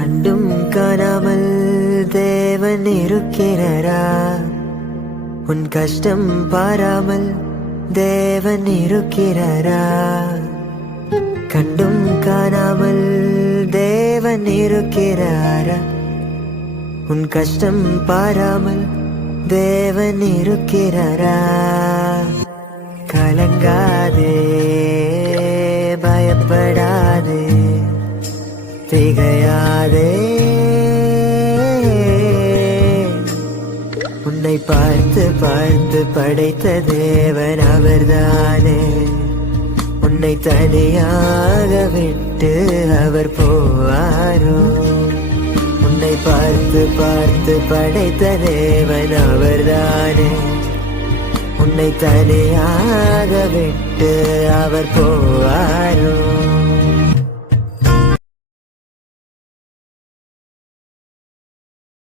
கண்டும் காணாமல் தேவன் இருக்கிறாரா? உன் கஷ்டம் பாராமல் தேவன் இருக்கிறாரா? கண்டும் காணாமல் தேவன் இருக்கிறாரா? உன் கஷ்டம் பாராமல் தேவன் இருக்கிறாரா? கலங்காதே, பயப்படாதே, திகையாதே. உன்னை பார்த்து பார்த்து படைத்த தேவன் அவர்தானே. உன்னை தனியாக விட்டு அவர் போவாரோ? உன்னை பார்த்து பார்த்து படைத்த தேவன் அவர்தானே. உன்னை தனியாக விட்டு அவர் போவாரோ?